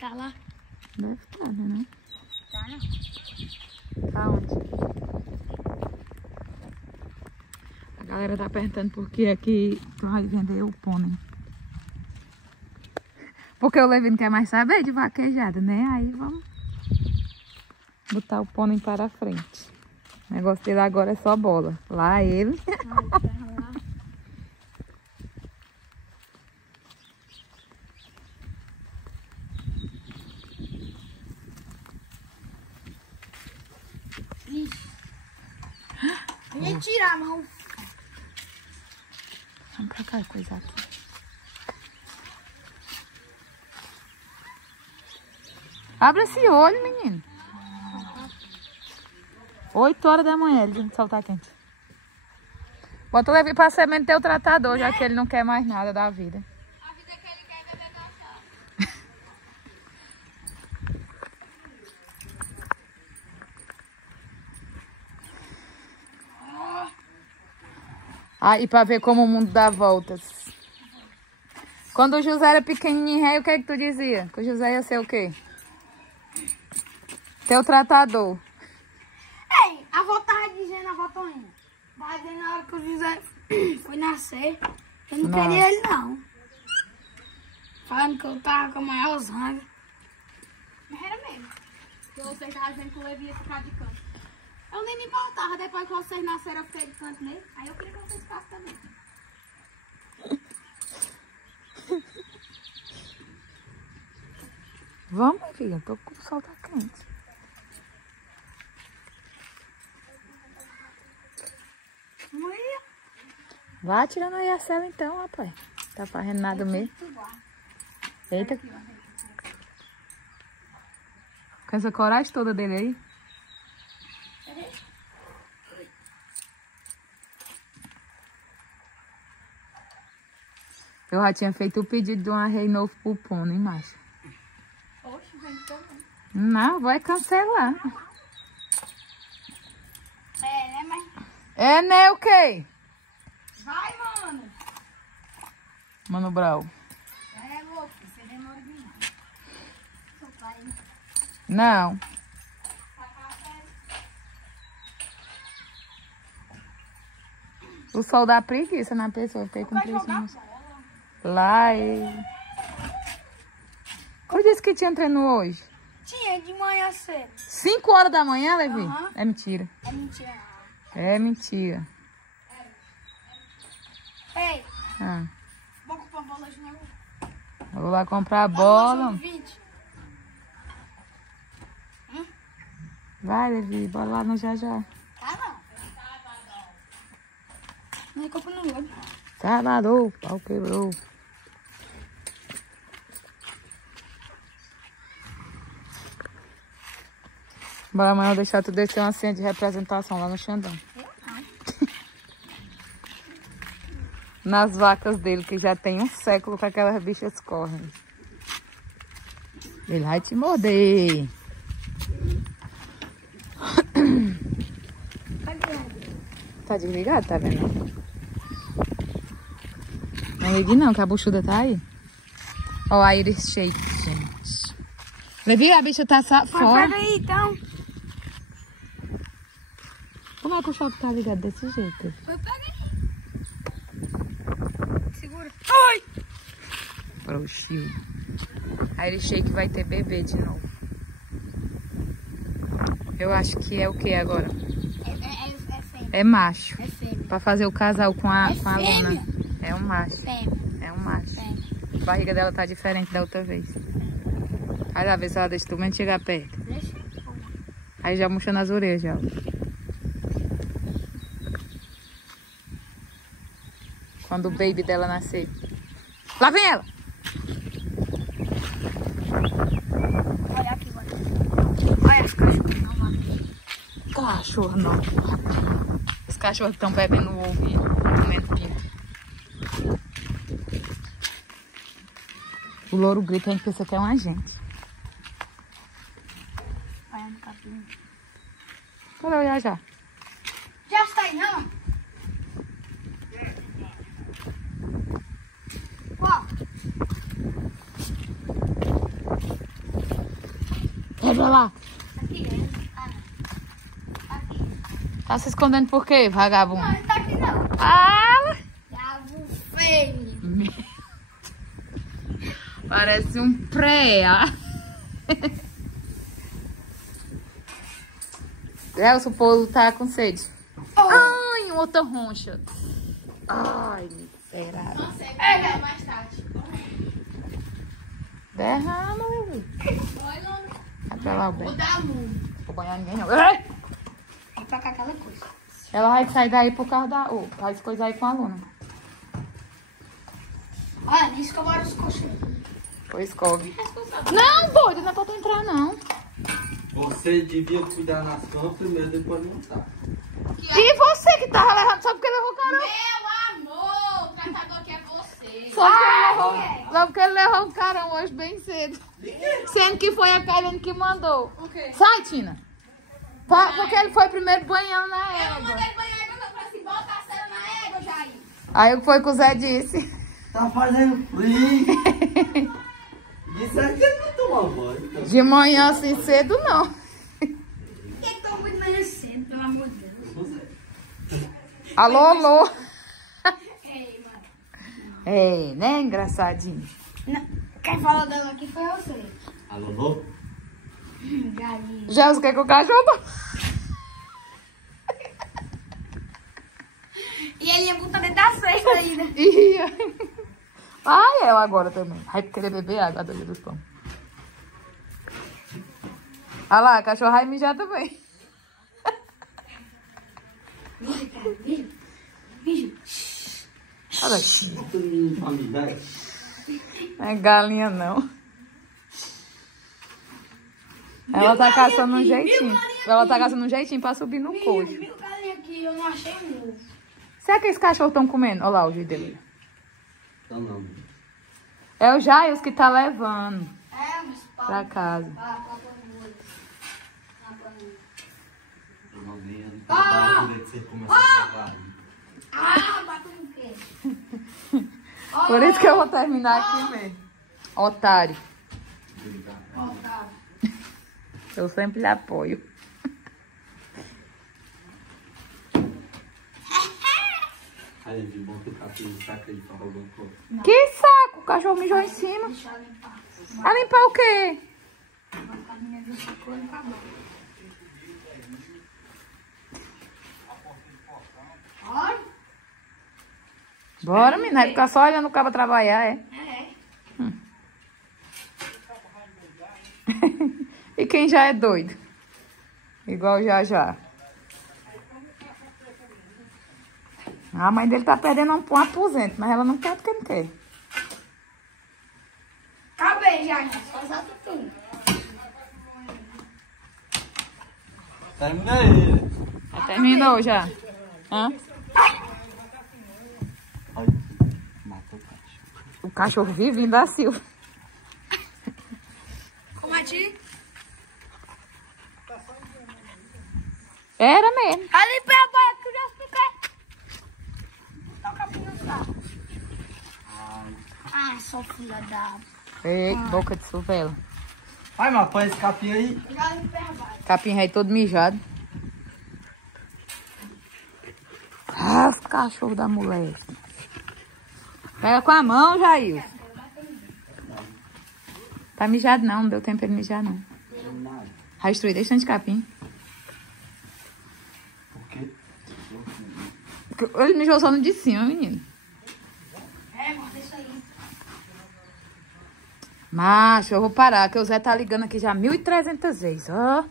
Tá lá? Deve estar, né? Tá, né? Tá onde? A galera tá perguntando por que aqui tu vai vender o pônei. Porque o Levi não quer mais saber de vaquejada, né? Aí vamos botar o pônei para a frente. O negócio dele agora é só bola. Lá ele. Nem tirar a mão. Vamos pra cá, coisa aqui. Abre esse olho, menino. 8 horas da manhã, ele de sol tá quente. Bota o Levi pra semente ter o tratador, já que ele não quer mais nada da vida. A vida que ele quer é beber cachaça. Aí pra ver como o mundo dá voltas. Quando o José era pequenininho, o que é que tu dizia? Que o José ia ser o quê? Teu tratador. Ei, a avó tava dizendo, a avó Toninha. Mas aí na hora que o José foi nascer, eu não queria ele não. Falando que eu tava com a maior zanga. Mas era mesmo. Porque vocês estavam dizendo que o Levi ia ficar de canto. Eu nem me importava, depois que vocês nasceram eu fiquei de canto nele. Aí eu queria que vocês ficassem também. Vamos, filha, tô com o sol tá quente. Vamos aí. Vai tirando aí a cela então, rapaz. Tá fazendo nada mesmo. Eita. Com essa coragem toda dele aí. Eu já tinha feito o pedido de um arreio novo pro pônei, macho. Oxe, vem também. Não, vai cancelar. É, né, mas... É, né, o quê? Vai, mano. Mano Brau. É louco, você demora demais. Seu pai. Não. O sol dá preguiça na pessoa. Fiquei com Vai preguiça. jogar bola. Lá e... Eu disse que tinha treino hoje. Tinha de manhã cedo. 5 horas da manhã, Levi? Aham. É mentira. É mentira. É mentira. Ei, Ah, vou comprar bola de novo. eu vou lá comprar a bola. 20. Vai, Levi, bora lá no já. Tá não. Não é culpa não, Levi. Salvador, o pau quebrou. Bora amanhã eu deixar tu descer uma cena de representação lá no Xandão. Nas vacas dele, que já tem um século que aquelas bichas correm. Ele vai te morder. Tá desligado, tá vendo? Não ligue não, que a buchuda tá aí. Ó, a Iris Shake, gente. Levi, a bicha tá fora. Pega aí, então. Como é que o choque tá ligado desse jeito? Pega aí. Segura. Ai! Proxil. A Iris Shake vai ter bebê de novo. Eu acho que é o que agora? É fêmea. É macho. É fêmea. Pra fazer o casal com a fêmea? Luna. É um macho. Fêmea. É um macho. Fêmea. A barriga dela tá diferente da outra vez. Vai lá ver se ela deixa tu menos chegar perto. Deixa. Aí já murcha nas orelhas já. Quando o baby dela nascer. Lá vem ela! Olha aqui, olha. Olha as cachorras. Não, mano. Cachorro não. Os cachorros estão bebendo ovo e comendo pinto. O louro grita, a gente pensa que é um agente. Olha no capim. Cadê o Jajá? Já está aí, não? Ó. Vai pra lá. Aqui, aqui. Tá se escondendo por quê, vagabundo? Não, ele tá aqui não. Ah! Diabo feio. Parece um pré. Elcio, o povo tá com sede. Ai, outra roncha. Ai, miserável. Não sei, pega mais tarde. Derrama, meu filho. Vai pra lá, o Vou Beto. dar a mão. Vou banhar ninguém, não. Ai! Vou tacar aquela coisa. Ela vai sair daí por causa da... vai se coisar aí com a aluna. Olha, nisso que eu moro os colchões. Pois escove. Não, doido, não é pra tu entrar, não. Você devia cuidar nas camas primeiro, depois montar. E você que tava levando só porque levou carão? Meu amor, o tratador aqui é você. Só porque ele levou um carão hoje bem cedo. Sendo que foi a Karen que mandou. O quê? Sai, Tina. Porque ele foi primeiro banhando na Eu égua. mandei banhar égua, eu falei assim, bota a cera na égua, Jair. Aí foi que o Zé disse. Tá fazendo frio. Isso aqui não toma banho. Tá? De manhã assim cedo, não. Por que tão muito merecendo, pelo amor de Deus? Alô, alô. Ei, mano. É, né, engraçadinho. Não, quem falou dela aqui foi você. Alô, alô? Jair. Já os que o cachorro tá... E ele ia botar dentro da cesta ainda. Ia. Ai, eu agora também. Vai querer beber água, doida dos pão. Olha lá, a cachorra vai mijar também. Mija, cara, mija. Mija. Olha aqui. Todo mundo familiar. Não é galinha, não. Ela tá caçando um jeitinho. Ela tá caçando um jeitinho pra subir no coxo. Viu o galinha aqui, eu não achei um ovo. Será que esses cachorros estão comendo? Olha lá o jeito dele. Não, não. É o Jaios que tá levando É, mas pau. pra casa. Ah, pau com molho. Na panela. Eu não ganho. Para que você começa a gravar. Ah, bateu no quê? Por isso que eu vou terminar aqui mesmo. Otário. Ó, cara. Eu sempre lhe apoio. Aí, de bom que o capim saca aí pra roubar um pouco. Que saco! O cachorro mijou em cima. Deixa eu limpar. Vai limpar o quê? A minha viu sacou e acabou. Olha. Bora, menina. Vai ficar só olhando o cabo trabalhar, é? É. E quem já é doido? Igual já. A mãe dele tá perdendo um aposento, mas ela não quer porque não quer. Acabei já, só solta tudo. Terminei. Já terminou já. Hã? Ai, matou o cachorro. O cachorro vivinho da Silva. Como é que? Era mesmo. Ali pra baixo, que eu já expliquei. Toca a minha saco. Ah, sua filha da... Ei, boca de suvela. Ai, mas põe esse capim aí. Já limpei a baixo. Capim rei todo mijado. Ah, os cachorros da mulher. Pega com a mão, Jair. Tá mijado não deu tempo pra ele mijar não. Vai destruir, deixa de capim. Por quê? Ele mijou só no de cima, menino. É, mano, deixa aí. Macho, eu vou parar, que o Zé tá ligando aqui já 1.300 vezes, ó.